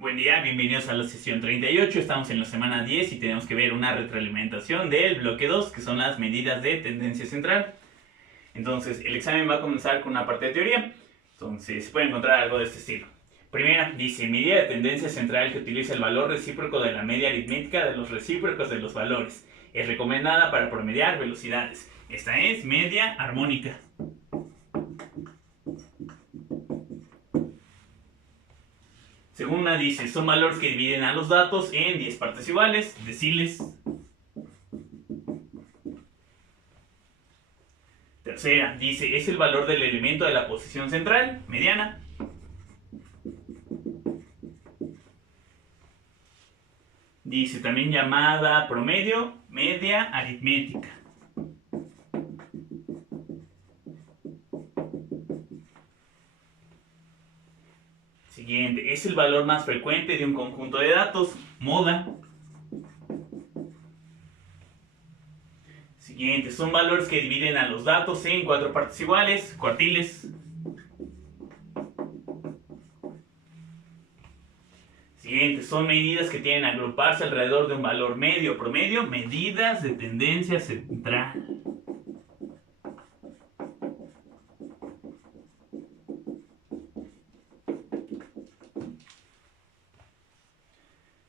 Buen día, bienvenidos a la sesión 38. Estamos en la semana 10 y tenemos que ver una retroalimentación del bloque 2, que son las medidas de tendencia central. Entonces, el examen va a comenzar con una parte de teoría. Entonces, se puede encontrar algo de este estilo. Primera, dice, medida de tendencia central que utiliza el valor recíproco de la media aritmética de los recíprocos de los valores. Es recomendada para promediar velocidades. Esta es media armónica. Segunda dice, son valores que dividen a los datos en 10 partes iguales, deciles. Tercera, dice, es el valor del elemento de la posición central, mediana. Dice, también llamada promedio, media aritmética. Siguiente, es el valor más frecuente de un conjunto de datos, moda. Siguiente, son valores que dividen a los datos en 4 partes iguales, cuartiles. Siguiente, son medidas que tienen que agruparse alrededor de un valor medio o promedio, medidas de tendencia central.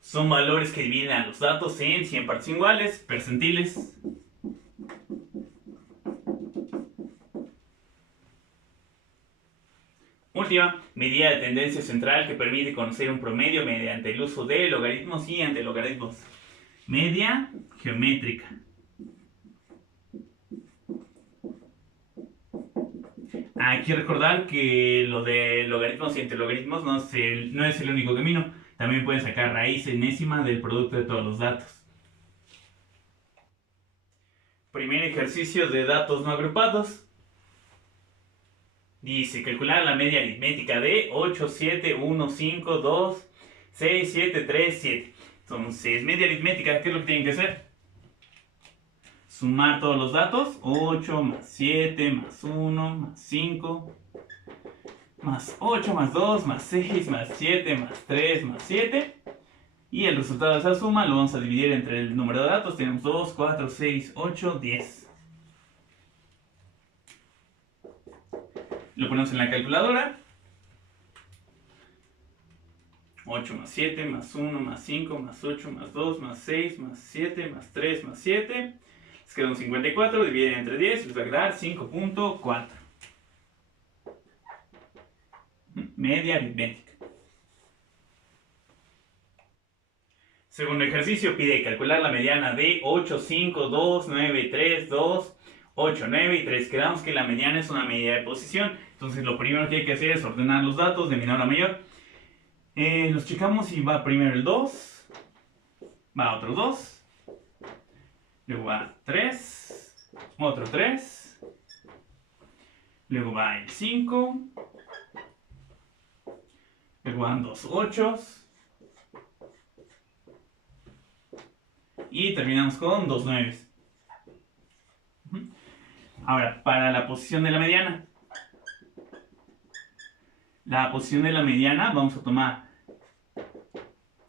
Son valores que dividen a los datos en 100 partes iguales, percentiles. Última, medida de tendencia central que permite conocer un promedio mediante el uso de logaritmos y antilogaritmos. Media geométrica. Hay que recordar que lo de logaritmos y antilogaritmos no es el único camino. También pueden sacar raíz enésima del producto de todos los datos. Primer ejercicio de datos no agrupados. Dice, calcular la media aritmética de 8, 7, 1, 5, 2, 6, 7, 3, 7. Entonces, media aritmética, ¿qué es lo que tienen que hacer? Sumar todos los datos. 8 más 7 más 1 más 5 más 8 más 2 más 6 más 7 más 3 más 7. Y el resultado de esa suma lo vamos a dividir entre el número de datos. Tenemos 2, 4, 6, 8, 10. Lo ponemos en la calculadora. 8 más 7 más 1 más 5 más 8 más 2 más 6 más 7 más 3 más 7. Les queda un 54, dividen entre 10 y les va a quedar 5.4. Media aritmética. Segundo ejercicio pide calcular la mediana de 8, 5, 2, 9, 3, 2, 8, 9 y 3. Quedamos que la mediana es una medida de posición. Entonces lo primero que hay que hacer es ordenar los datos de menor a mayor. Los checamos y va primero el 2. Va otro 2. Luego va 3. Otro 3. Luego va el 5. Luego van 2 8. Y terminamos con 2 9. Ahora, para la posición de la mediana. La posición de la mediana vamos a tomar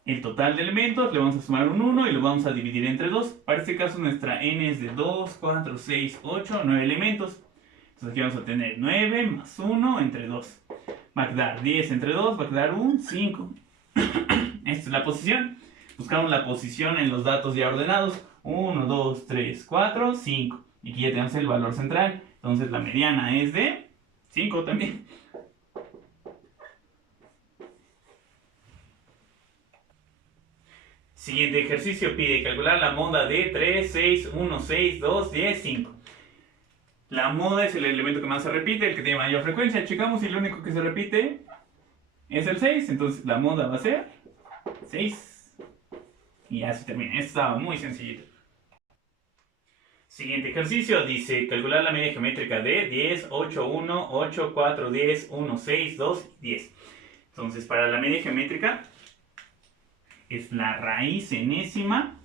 el total de elementos, le vamos a sumar un 1 y lo vamos a dividir entre 2. Para este caso nuestra n es de 2, 4, 6, 8, 9 elementos. Entonces aquí vamos a tener 9 más 1 entre 2. Va a quedar 10 entre 2, va a quedar un 5. Esta es la posición. Buscamos la posición en los datos ya ordenados. 1, 2, 3, 4, 5. Y aquí ya tenemos el valor central. Entonces la mediana es de 5 también. Siguiente ejercicio pide calcular la moda de 3, 6, 1, 6, 2, 10, 5. La moda es el elemento que más se repite, el que tiene mayor frecuencia. Checamos si lo único que se repite es el 6. Entonces la moda va a ser 6. Y así termina. Esto estaba muy sencillito. Siguiente ejercicio dice calcular la media geométrica de 10, 8, 1, 8, 4, 10, 1, 6, 2, 10. Entonces para la media geométrica es la raíz enésima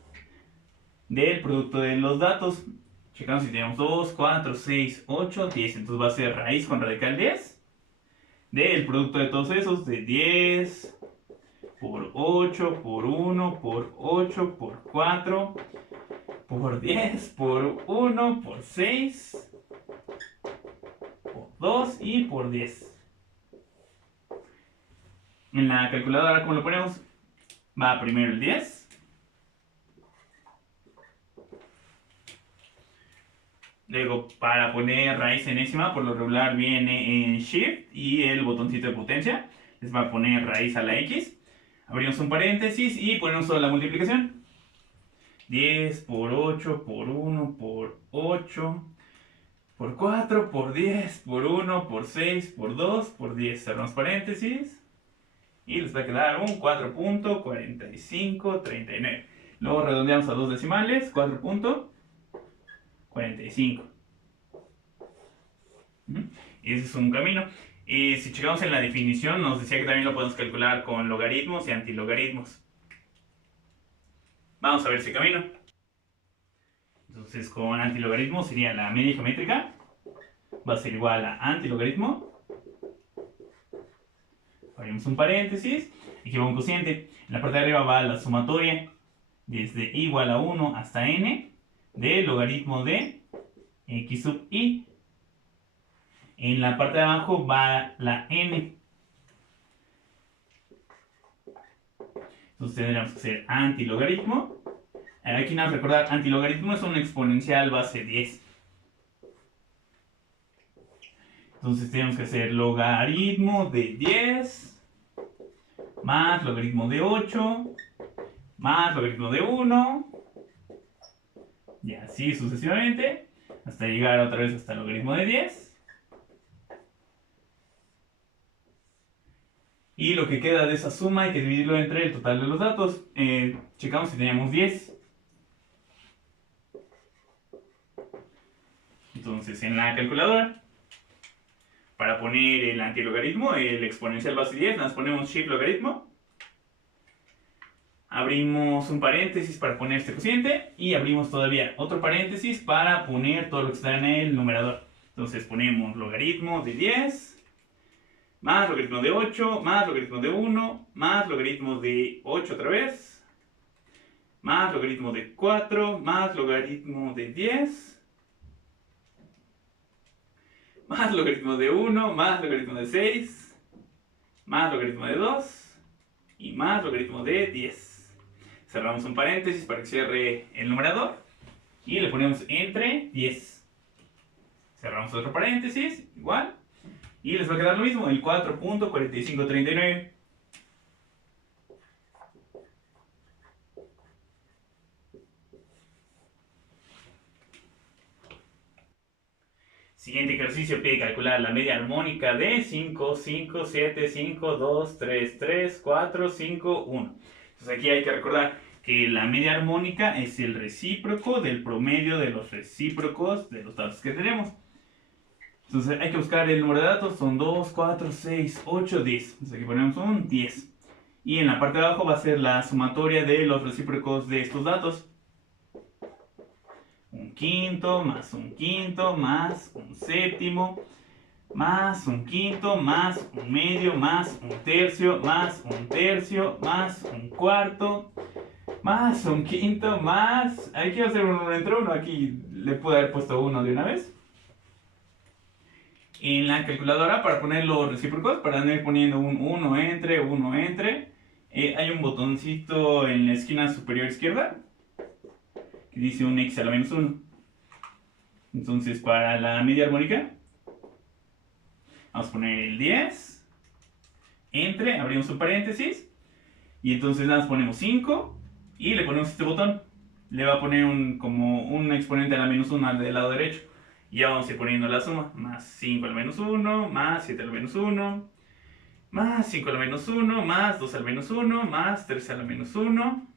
del producto de los datos. Checamos si tenemos 2, 4, 6, 8, 10. Entonces va a ser raíz con radical 10 del producto de todos esos, de 10 por 8, por 1, por 8, por 4, por 10, por 1, por 6, por 2 y por 10. En la calculadora, ¿cómo lo ponemos? Va primero el 10. Luego, para poner raíz enésima, por lo regular viene en Shift y el botoncito de potencia. Les va a poner raíz a la X. Abrimos un paréntesis y ponemos toda la multiplicación. 10 por 8 por 1 por 8 por 4 por 10 por 1 por 6 por 2 por 10. Cerramos paréntesis. Y les va a quedar un 4.4539. Luego redondeamos a dos decimales. 4.45. Ese es un camino. Si checamos en la definición, nos decía que también lo podemos calcular con logaritmos y antilogaritmos. Vamos a ver ese camino. Entonces, con antilogaritmo sería la media geométrica. Va a ser igual a antilogaritmo. Abrimos un paréntesis. Aquí va un cociente. En la parte de arriba va la sumatoria. Desde igual a 1 hasta n. De logaritmo de x sub i. En la parte de abajo va la n. Entonces tendríamos que hacer antilogaritmo. Aquí nada, recordar, antilogaritmo es un exponencial base 10. Entonces tenemos que hacer logaritmo de 10 más logaritmo de 8 más logaritmo de 1 y así sucesivamente hasta llegar otra vez hasta el logaritmo de 10. Y lo que queda de esa suma hay que dividirlo entre el total de los datos. Checamos si teníamos 10. Entonces en la calculadora, para poner el antilogaritmo, el exponencial base 10, nos ponemos shift logaritmo. Abrimos un paréntesis para poner este cociente y abrimos todavía otro paréntesis para poner todo lo que está en el numerador. Entonces ponemos logaritmo de 10 más logaritmo de 8 más logaritmo de 1 más logaritmo de 8 otra vez más logaritmo de 4 más logaritmo de 10 más logaritmo de 1 más logaritmo de 6 más logaritmo de 2 y más logaritmo de 10. Cerramos un paréntesis para que cierre el numerador y le ponemos entre 10. Cerramos otro paréntesis, igual, y les va a quedar lo mismo, el 4.4539. Siguiente ejercicio pide calcular la media armónica de 5, 5, 7, 5, 2, 3, 3, 4, 5, 1. Entonces aquí hay que recordar que la media armónica es el recíproco del promedio de los recíprocos de los datos que tenemos. Entonces hay que buscar el número de datos, son 2, 4, 6, 8, 10. Entonces aquí ponemos un 10. Y en la parte de abajo va a ser la sumatoria de los recíprocos de estos datos. Un quinto, más un quinto, más un séptimo, más un quinto, más un medio, más un tercio, más un tercio, más un cuarto, más un quinto, más... Aquí quiero hacer un 1 entre 1, aquí le puedo haber puesto 1 de una vez. En la calculadora, para poner los recíprocos, para no ir poniendo un 1 entre, hay un botoncito en la esquina superior izquierda que dice un x a la menos 1. Entonces para la media armónica vamos a poner el 10 entre, abrimos un paréntesis y entonces nada más ponemos 5 y le ponemos este botón. Le va a poner como un exponente a la menos 1 del lado derecho. Y ya vamos a ir poniendo la suma. Más 5 al menos 1, más 7 al menos 1, más 5 al menos 1, más 2 al menos 1, más 3 al menos 1,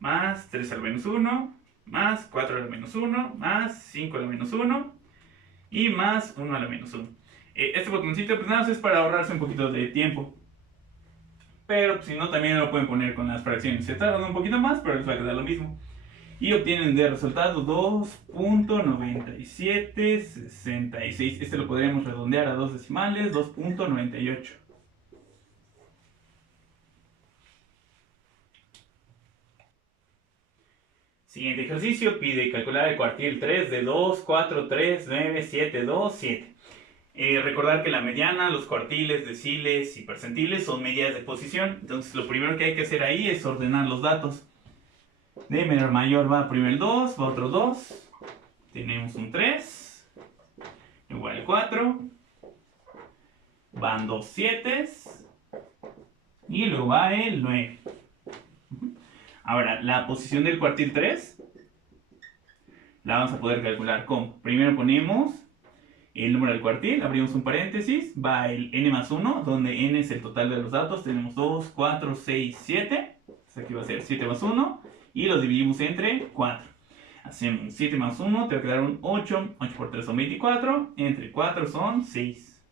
más 3 al menos 1, más 4 al menos 1, más 5 al menos 1 y más 1 al menos 1. Este botoncito pues nada más es para ahorrarse un poquito de tiempo. Pero si no, también lo pueden poner con las fracciones. Se tardan un poquito más, pero les va a quedar lo mismo. Y obtienen de resultado 2.9766. Este lo podríamos redondear a dos decimales, 2.98. Siguiente ejercicio, pide calcular el cuartil 3 de 2, 4, 3, 9, 7, 2, 7. Recordar que la mediana, los cuartiles, deciles y percentiles son medidas de posición. Entonces lo primero que hay que hacer ahí es ordenar los datos. De menor a mayor va primero el 2, va otro 2. Tenemos un 3. Igual 4. Van 2 7. Y luego va el 9. Ahora, la posición del cuartil 3 la vamos a poder calcular con. Primero ponemos el número del cuartil, abrimos un paréntesis, va el n más 1, donde n es el total de los datos. Tenemos 2, 4, 6, 7. Entonces aquí va a ser 7 más 1 y los dividimos entre 4. Hacemos 7 más 1, te va a quedar un 8. 8 por 3 son 24, entre 4 son 6.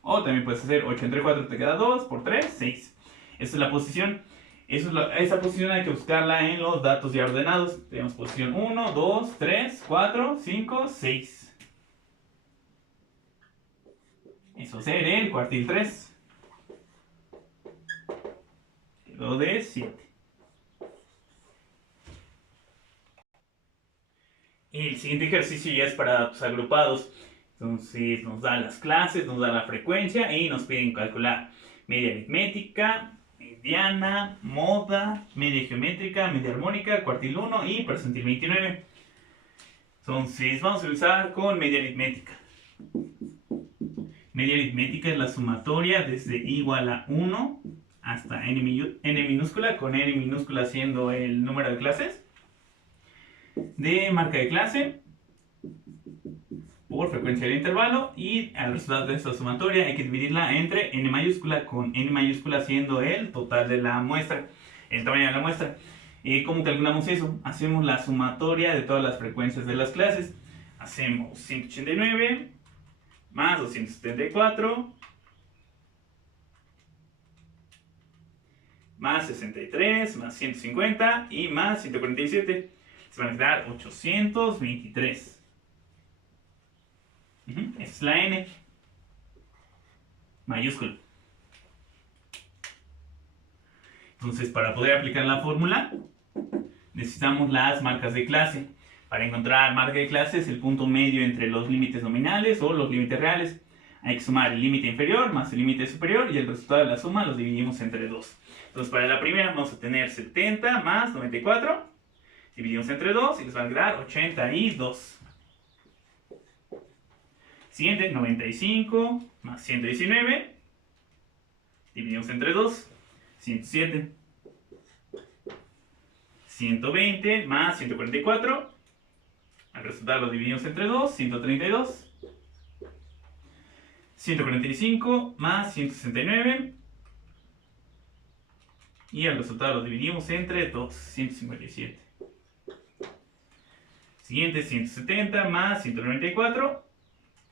O también puedes hacer 8 entre 4, te queda 2, por 3, 6. Esa es la posición. Esa posición hay que buscarla en los datos ya ordenados. Tenemos posición 1, 2, 3, 4, 5, 6. Eso sería el cuartil 3. Quedó de 7. El siguiente ejercicio ya es para datos agrupados. Entonces nos da las clases, nos da la frecuencia y nos piden calcular media aritmética, mediana, moda, media geométrica, media armónica, cuartil 1 y percentil 29. Entonces vamos a empezar con media aritmética. Media aritmética es la sumatoria desde igual a 1 hasta n minúscula, con n minúscula siendo el número de clases, de marca de clase por frecuencia del intervalo, y al resultado de esta sumatoria hay que dividirla entre n mayúscula, con n mayúscula siendo el total de la muestra, el tamaño de la muestra. ¿Cómo calculamos eso? Hacemos la sumatoria de todas las frecuencias de las clases. Hacemos 189 más 274 más 63 más 150 y más 147. Se van a quedar 823. Esa es la n mayúscula. Entonces, para poder aplicar la fórmula, necesitamos las marcas de clase. Para encontrar marca de clase es el punto medio entre los límites nominales o los límites reales. Hay que sumar el límite inferior más el límite superior y el resultado de la suma los dividimos entre 2. Entonces, para la primera vamos a tener 70 más 94. Dividimos entre 2 y les va a quedar 82. Siguiente, 95 más 119. Dividimos entre 2. 107. 120 más 144. Al resultado lo dividimos entre 2. 132. 145 más 169. Y al resultado lo dividimos entre 2. 157. Siguiente, 170 más 194.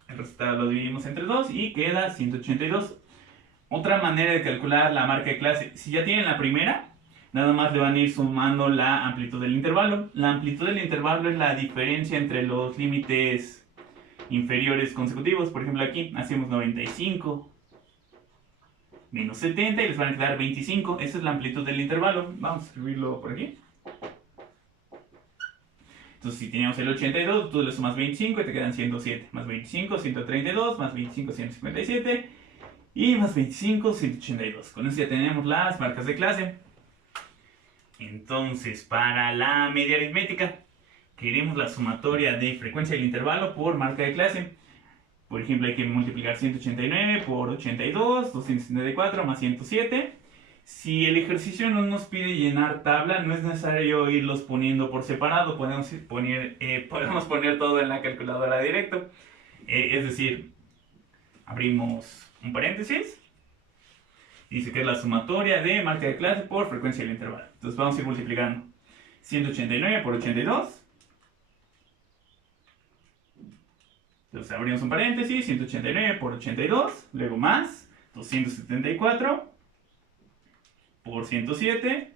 El resultado lo dividimos entre 2 y queda 182. Otra manera de calcular la marca de clase. Si ya tienen la primera, nada más le van a ir sumando la amplitud del intervalo. La amplitud del intervalo es la diferencia entre los límites inferiores consecutivos. Por ejemplo, aquí hacemos 95 menos 70 y les van a quedar 25. Esa es la amplitud del intervalo. Vamos a escribirlo por aquí. Entonces, si teníamos el 82, tú le sumas 25 y te quedan 107. Más 25, 132, más 25, 157 y más 25, 182. Con eso ya tenemos las marcas de clase. Entonces, para la media aritmética, queremos la sumatoria de frecuencia del intervalo por marca de clase. Por ejemplo, hay que multiplicar 189 por 82, 274 más 107. Si el ejercicio no nos pide llenar tabla, no es necesario irlos poniendo por separado. Podemos poner todo en la calculadora directo. Es decir, abrimos un paréntesis. Dice que es la sumatoria de marca de clase por frecuencia del intervalo. Entonces vamos a ir multiplicando. 189 por 82. Entonces abrimos un paréntesis. 189 por 82. Luego más 274 por 107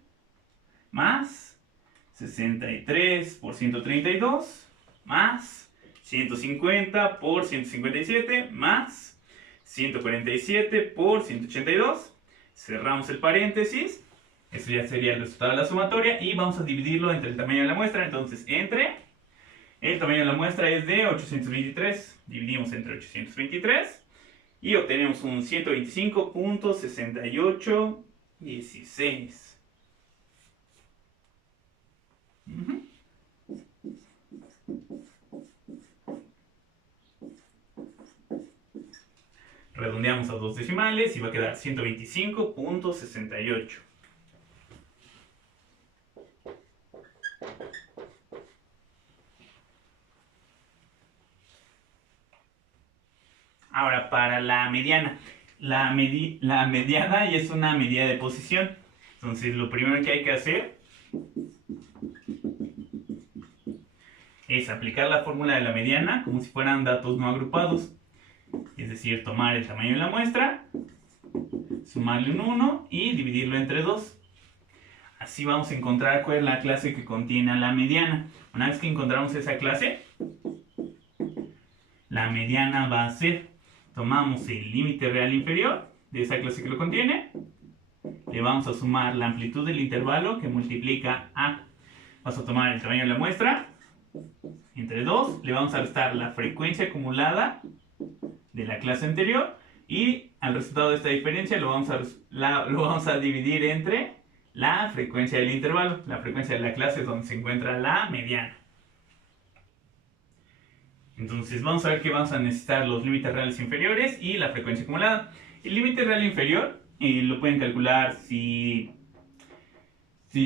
más 63 por 132 más 150 por 157 más 147 por 182. Cerramos el paréntesis Eso ya sería el resultado de la sumatoria y vamos a dividirlo entre el tamaño de la muestra. Entonces, entre el tamaño de la muestra es de 823, dividimos entre 823 y obtenemos un 125.6816. Redondeamos a dos decimales y va a quedar 125.68. Ahora, para la mediana. La mediana ya es una medida de posición. Entonces, lo primero que hay que hacer es aplicar la fórmula de la mediana como si fueran datos no agrupados. Es decir, tomar el tamaño de la muestra, sumarle un 1 y dividirlo entre 2. Así vamos a encontrar cuál es la clase que contiene a la mediana. Una vez que encontramos esa clase, la mediana va a ser, tomamos el límite real inferior de esa clase que lo contiene, le vamos a sumar la amplitud del intervalo que multiplica a, vamos a tomar el tamaño de la muestra, entre 2, le vamos a restar la frecuencia acumulada de la clase anterior y al resultado de esta diferencia lo vamos a dividir entre la frecuencia del intervalo, la frecuencia de la clase donde se encuentra la mediana. Entonces vamos a ver que vamos a necesitar los límites reales inferiores y la frecuencia acumulada. El límite real inferior lo pueden calcular si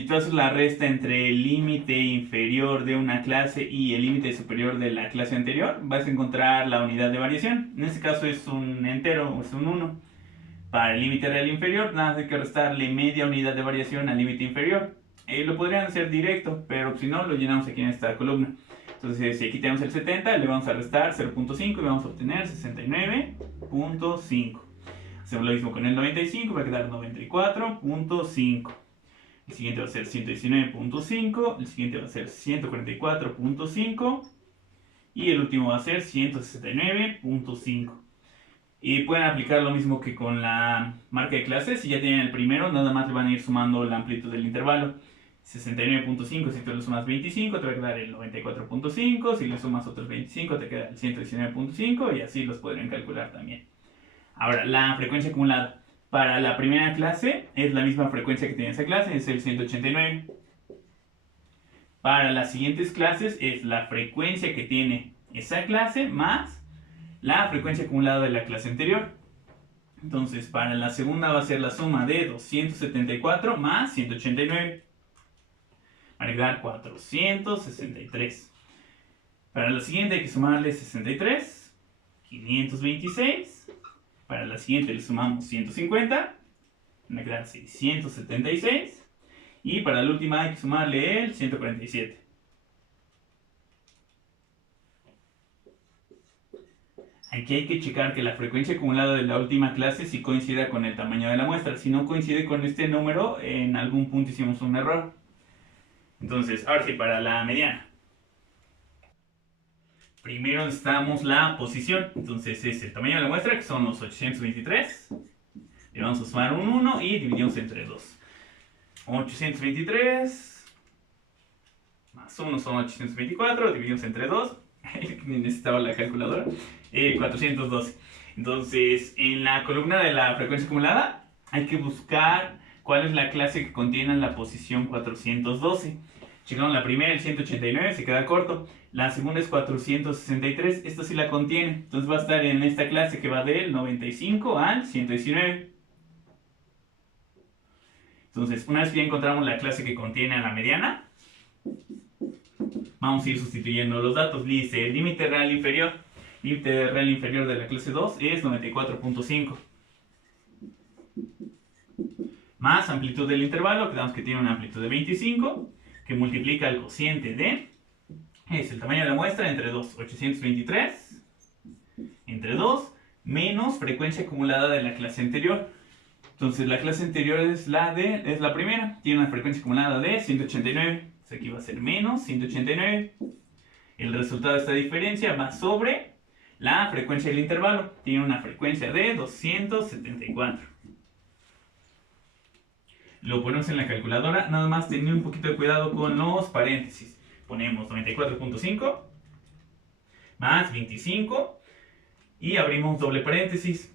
tú haces la resta entre el límite inferior de una clase y el límite superior de la clase anterior, vas a encontrar la unidad de variación. En este caso es un entero, es un 1. Para el límite real inferior, nada más hay que restarle media unidad de variación al límite inferior. Lo podrían hacer directo, pero si no, lo llenamos aquí en esta columna. Entonces, si aquí tenemos el 70, le vamos a restar 0.5 y vamos a obtener 69.5. Hacemos lo mismo con el 95, va a quedar 94.5. El siguiente va a ser 119.5, el siguiente va a ser 144.5 y el último va a ser 169.5. Y pueden aplicar lo mismo que con la marca de clases. Si ya tienen el primero, nada más le van a ir sumando la amplitud del intervalo. 69.5, si tú le sumas 25, te va a quedar el 94.5. Si le sumas otros 25, te queda el 119.5 y así los podrían calcular también. Ahora, la frecuencia acumulada. Para la primera clase es la misma frecuencia que tiene esa clase, es el 189. Para las siguientes clases es la frecuencia que tiene esa clase más la frecuencia acumulada de la clase anterior. Entonces, para la segunda va a ser la suma de 274 más 189. Va a quedar 463. Para la siguiente hay que sumarle 63, 526. Para la siguiente le sumamos 150, van a quedar 676. Y para la última hay que sumarle el 147. Aquí hay que checar que la frecuencia acumulada de la última clase sí coincida con el tamaño de la muestra. Si no coincide con este número, en algún punto hicimos un error. Entonces, ahora sí, para la mediana. Primero necesitamos la posición, entonces es el tamaño de la muestra, que son los 823. Le vamos a sumar un 1 y dividimos entre 2. 823 más 1 son 824, dividimos entre 2. Necesitaba la calculadora. 412. Entonces, en la columna de la frecuencia acumulada, hay que buscar cuál es la clase que contiene la posición 412. Checamos la primera, el 189, se queda corto. La segunda es 463, esta sí la contiene. Entonces va a estar en esta clase que va del 95 al 119. Entonces, una vez que ya encontramos la clase que contiene a la mediana, vamos a ir sustituyendo los datos. Dice, el límite real inferior. Límite real inferior de la clase 2 es 94.5. Más amplitud del intervalo, quedamos que tiene una amplitud de 25, que multiplica el cociente de, es el tamaño de la muestra entre 2, 823, entre 2, menos frecuencia acumulada de la clase anterior. Entonces la clase anterior es la primera, tiene una frecuencia acumulada de 189, entonces aquí va a ser menos 189. El resultado de esta diferencia va sobre la frecuencia del intervalo, tiene una frecuencia de 274. Lo ponemos en la calculadora, nada más teniendo un poquito de cuidado con los paréntesis. Ponemos 94.5 más 25 y abrimos doble paréntesis.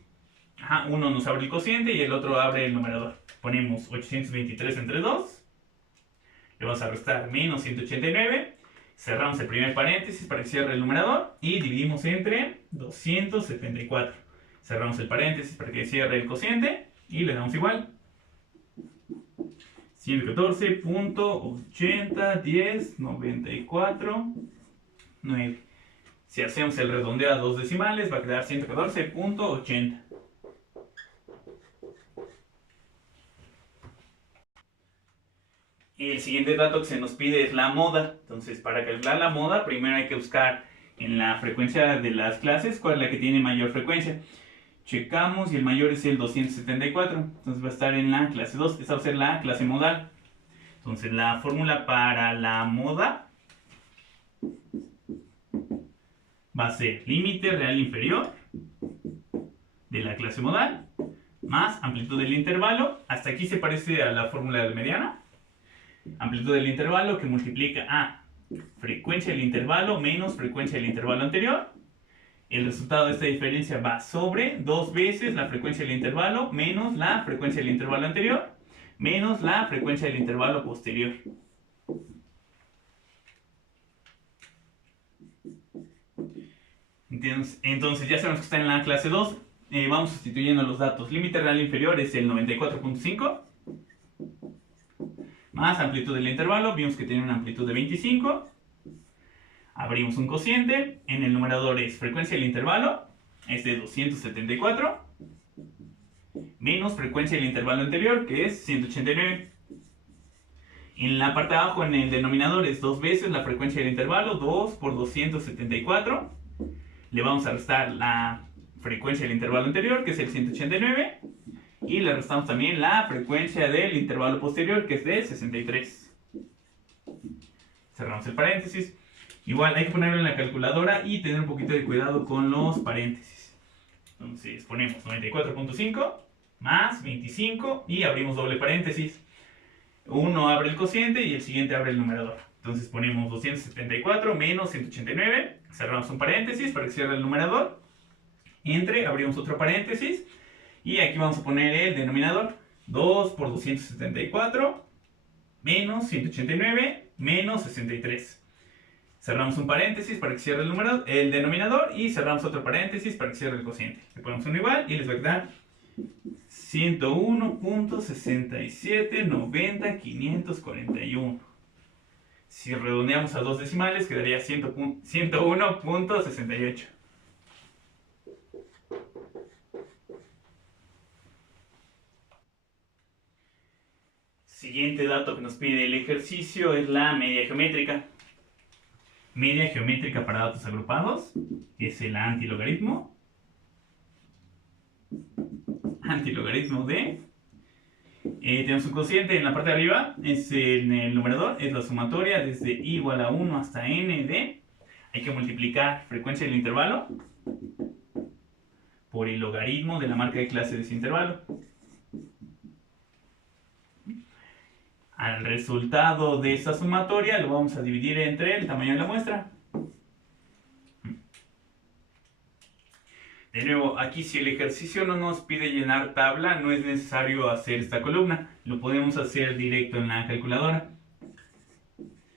Uno nos abre el cociente y el otro abre el numerador. Ponemos 823 entre 2, le vamos a restar menos 189, cerramos el primer paréntesis para que cierre el numerador y dividimos entre 274. Cerramos el paréntesis para que cierre el cociente y le damos igual. 114.80, 10, 94, 9. Si hacemos el redondeo a dos decimales, va a quedar 114.80. El siguiente dato que se nos pide es la moda. Entonces, para calcular la moda, primero hay que buscar en la frecuencia de las clases cuál es la que tiene mayor frecuencia. Checamos y el mayor es el 274. Entonces va a estar en la clase 2. Esta va a ser la clase modal. Entonces, la fórmula para la moda va a ser límite real inferior de la clase modal más amplitud del intervalo. Hasta aquí se parece a la fórmula de la mediana. Amplitud del intervalo que multiplica a frecuencia del intervalo menos frecuencia del intervalo anterior. El resultado de esta diferencia va sobre 2 veces la frecuencia del intervalo menos la frecuencia del intervalo anterior menos la frecuencia del intervalo posterior. Entonces ya sabemos que está en la clase 2. Vamos sustituyendo los datos. Límite real inferior es el 94.5 más amplitud del intervalo. Vimos que tiene una amplitud de 25. Abrimos un cociente. En el numerador es frecuencia del intervalo, es de 274, menos frecuencia del intervalo anterior, que es 189. En la parte de abajo, en el denominador, es 2 veces la frecuencia del intervalo, 2 por 274. Le vamos a restar la frecuencia del intervalo anterior, que es el 189. Y le restamos también la frecuencia del intervalo posterior, que es de 63. Cerramos el paréntesis. Igual hay que ponerlo en la calculadora y tener un poquito de cuidado con los paréntesis. Entonces ponemos 94.5 más 25 y abrimos doble paréntesis. Uno abre el cociente y el siguiente abre el numerador. Entonces ponemos 274 menos 189. Cerramos un paréntesis para que cierre el numerador. Entre, abrimos otro paréntesis. Y aquí vamos a poner el denominador. 2 por 274 menos 189 menos 63. Cerramos un paréntesis para que cierre el denominador y cerramos otro paréntesis para que cierre el cociente. Le ponemos uno igual y les va a quedar 101.6790.541. Si redondeamos a dos decimales quedaría 101.68. Siguiente dato que nos pide el ejercicio es la media geométrica. Media geométrica para datos agrupados es el antilogaritmo. Antilogaritmo de... tenemos un cociente en la parte de arriba, es en el numerador, es la sumatoria desde i igual a 1 hasta n de... Hay que multiplicar frecuencia del intervalo por el logaritmo de la marca de clase de ese intervalo. Al resultado de esta sumatoria lo vamos a dividir entre el tamaño de la muestra. De nuevo, aquí si el ejercicio no nos pide llenar tabla, no es necesario hacer esta columna. Lo podemos hacer directo en la calculadora.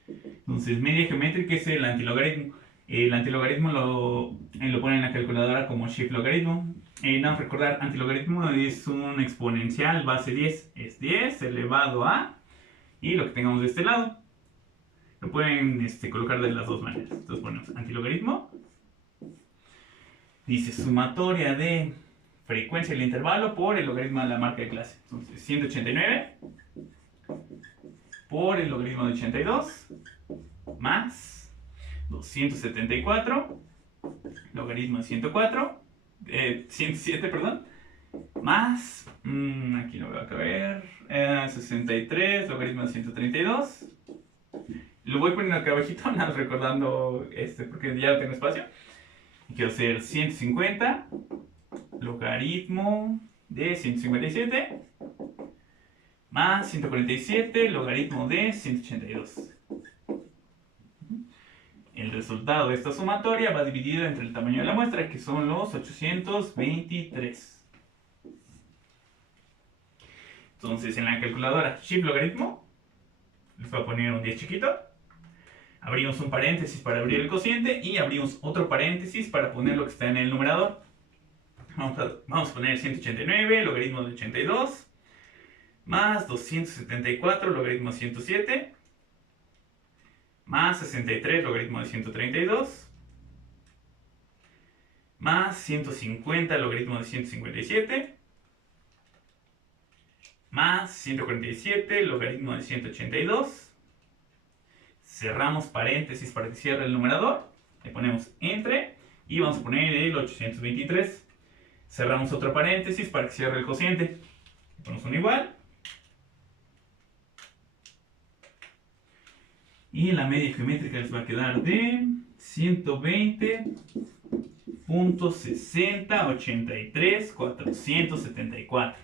Entonces, media geométrica es el antilogaritmo. El antilogaritmo lo ponen en la calculadora como shift logaritmo. Nada más recordar, antilogaritmo es un exponencial base 10. Es 10 elevado a... y lo que tengamos de este lado. Lo pueden colocar de las dos maneras. Entonces ponemos antilogaritmo. Dice sumatoria de frecuencia del intervalo por el logaritmo de la marca de clase. Entonces 189 por el logaritmo de 82 más 274 logaritmo de 107, perdón, más, aquí no va a caber, 63 logaritmo de 132. Lo voy poniendo acá abajito, nada más recordando porque ya tengo espacio. Quiero hacer 150 logaritmo de 157 más 147 logaritmo de 182. El resultado de esta sumatoria va dividido entre el tamaño de la muestra, que son los 823. Entonces, en la calculadora Shift logaritmo, les voy a poner un 10 chiquito. Abrimos un paréntesis para abrir el cociente y abrimos otro paréntesis para poner lo que está en el numerador. Vamos a poner 189 logaritmo de 82 más 274 logaritmo de 107 más 63 logaritmo de 132 más 150 logaritmo de 157 más 147 logaritmo de 182. Cerramos paréntesis para que cierre el numerador. Le ponemos entre y vamos a poner el 823. Cerramos otro paréntesis para que cierre el cociente. Le ponemos un igual. Y la media geométrica les va a quedar de 120.6083.474.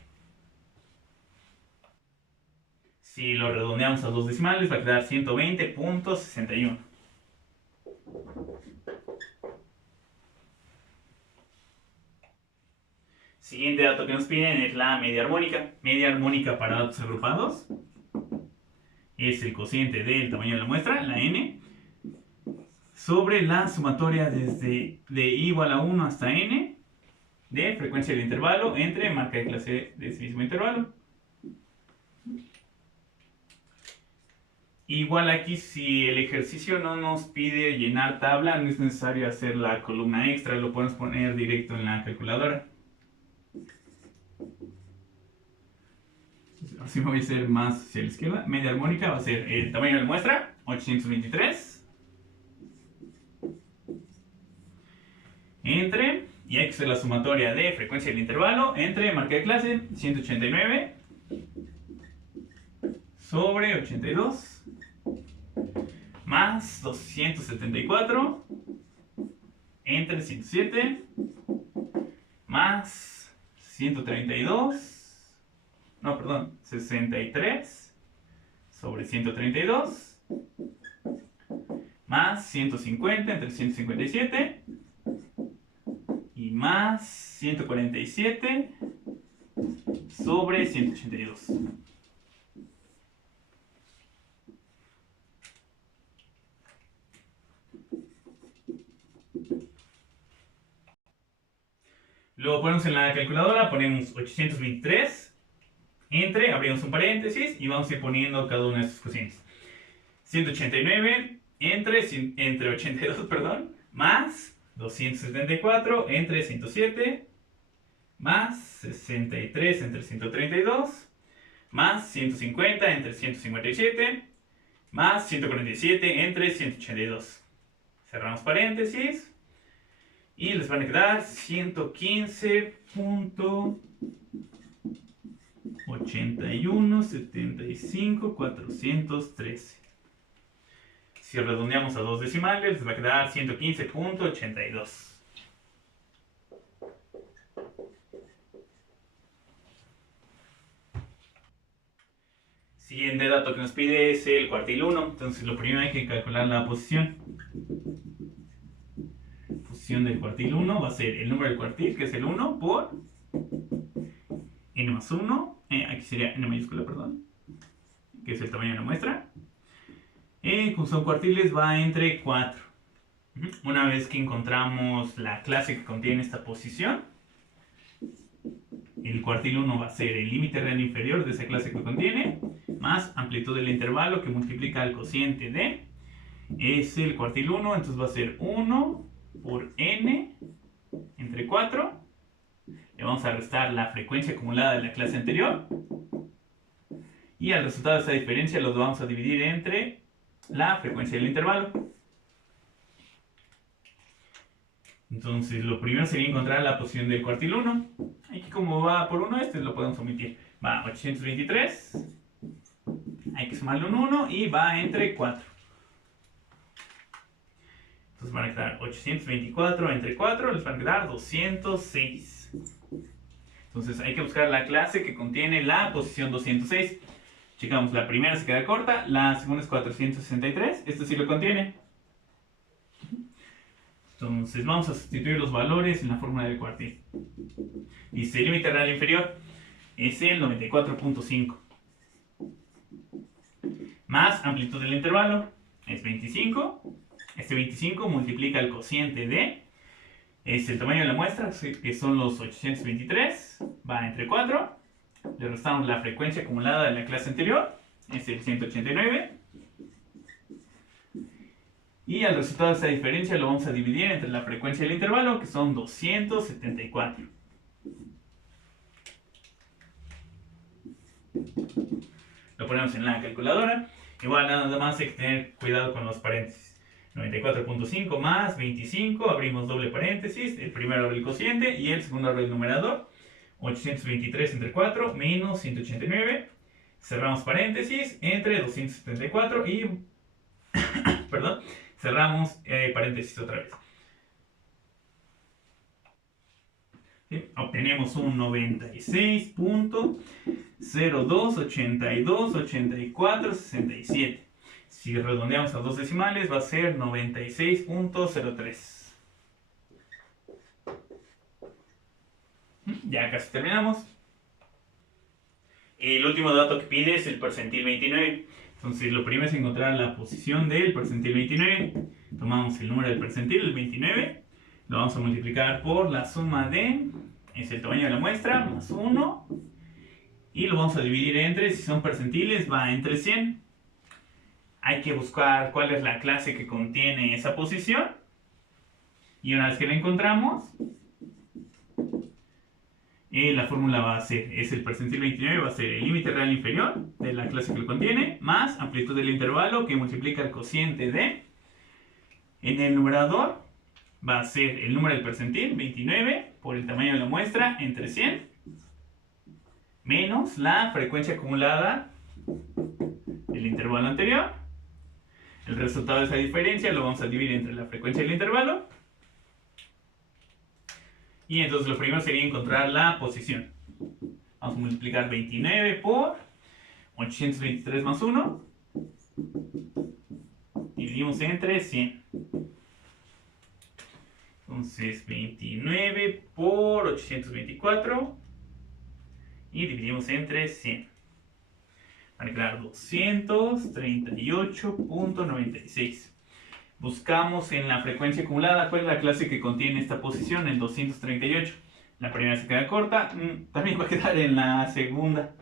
Si lo redondeamos a dos decimales va a quedar 120.61. Siguiente dato que nos piden es la media armónica. Media armónica para datos agrupados es el cociente del tamaño de la muestra, la n, sobre la sumatoria desde de i igual a 1 hasta n de frecuencia del intervalo entre marca de clase de ese mismo intervalo. Igual aquí, si el ejercicio no nos pide llenar tabla, no es necesario hacer la columna extra, lo podemos poner directo en la calculadora. Así me voy a hacer más hacia la izquierda. Media armónica va a ser el tamaño de la muestra, 823. Entre, y hay que hacer la sumatoria de frecuencia del intervalo entre marca de clase, 189 sobre 82 más 274 entre 107 más 132. No, perdón, 63 sobre 132 más 150 entre 157 y más 147 sobre 182. Luego ponemos en la calculadora, ponemos 823 entre, abrimos un paréntesis y vamos a ir poniendo cada uno de estos cocientes. 189 entre 82, perdón, más 274 entre 107, más 63 entre 132, más 150 entre 157, más 147 entre 182. Cerramos paréntesis y les van a quedar 115.8175.413. Si redondeamos a dos decimales, les va a quedar 115.82. Siguiente dato que nos pide es el cuartil 1. Entonces, lo primero hay que calcular la posición. Posición del cuartil 1 va a ser el número del cuartil, que es el 1, por n más 1. Aquí sería n mayúscula, perdón, que es el tamaño de la muestra. Como son cuartiles, va entre 4. Una vez que encontramos la clase que contiene esta posición, el cuartil 1 va a ser el límite real inferior de esa clase que contiene, más amplitud del intervalo que multiplica el cociente de, es el cuartil 1, entonces va a ser 1 por n entre 4. Le vamos a restar la frecuencia acumulada de la clase anterior. Y al resultado de esta diferencia los vamos a dividir entre la frecuencia del intervalo. Entonces lo primero sería encontrar la posición del cuartil 1. Aquí como va por 1, este lo podemos omitir. Va 823. Hay que sumarle un 1 y va entre 4. Entonces van a quedar 824 entre 4, les van a quedar 206. Entonces hay que buscar la clase que contiene la posición 206. Checamos, la primera se queda corta, la segunda es 463, esto sí lo contiene. Entonces vamos a sustituir los valores en la fórmula del cuartil. Dice, el límite real inferior es el 94.5. Más amplitud del intervalo es 25. Este 25 multiplica el cociente de, es el tamaño de la muestra, que son los 823, va entre 4. Le restamos la frecuencia acumulada de la clase anterior, es el 189. Y al resultado de esta diferencia lo vamos a dividir entre la frecuencia del intervalo, que son 274. Lo ponemos en la calculadora. Igual nada más hay que tener cuidado con los paréntesis. 94.5 más 25, abrimos doble paréntesis, el primero abre el cociente y el segundo abre el numerador. 823 entre 4 menos 189. Cerramos paréntesis entre 274 y... perdón, cerramos paréntesis otra vez. ¿Sí? Obtenemos un 96.02828467. Si redondeamos a dos decimales va a ser 96.03. Ya casi terminamos. El último dato que pide es el percentil 29. Entonces lo primero es encontrar la posición del percentil 29. Tomamos el número del percentil, el 29. Lo vamos a multiplicar por la suma de, es el tamaño de la muestra, más 1. Y lo vamos a dividir entre, si son percentiles, va entre 100. Hay que buscar cuál es la clase que contiene esa posición. Y una vez que la encontramos, la fórmula va a ser, es el percentil 29, va a ser el límite real inferior de la clase que lo contiene, más amplitud del intervalo que multiplica el cociente de, en el numerador va a ser el número del percentil, 29, por el tamaño de la muestra, entre 100, menos la frecuencia acumulada del intervalo anterior. El resultado de esa diferencia lo vamos a dividir entre la frecuencia del intervalo. Y entonces lo primero sería encontrar la posición. Vamos a multiplicar 29 por 823 más 1. Dividimos entre 100. Entonces 29 por 824. Y dividimos entre 100. Van a quedar 238.96. Buscamos en la frecuencia acumulada cuál es la clase que contiene esta posición, el 238. La primera se queda corta, también va a quedar en la segunda.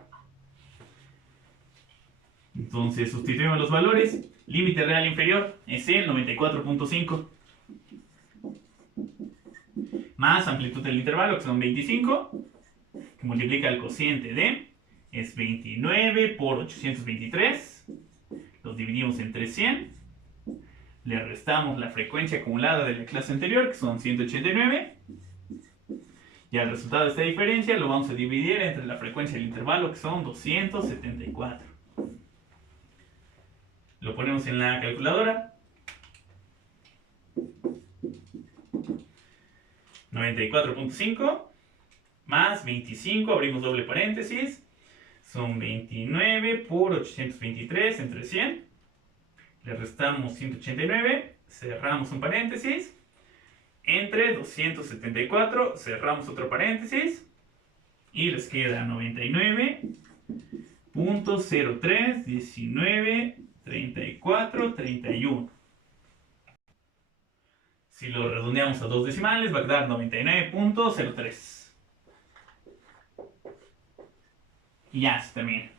Entonces sustituimos los valores. Límite real inferior es el 94.5. Más amplitud del intervalo, que son 25, que multiplica el cociente de, es 29 por 823. Los dividimos entre 100. Le restamos la frecuencia acumulada de la clase anterior, que son 189. Y al resultado de esta diferencia lo vamos a dividir entre la frecuencia del intervalo, que son 274. Lo ponemos en la calculadora. 94.5 más 25, abrimos doble paréntesis. Son 29 por 823 entre 100. Le restamos 189, cerramos un paréntesis, entre 274, cerramos otro paréntesis, y les queda 99.03193431. Si lo redondeamos a dos decimales va a quedar 99.03. Y ya se termina.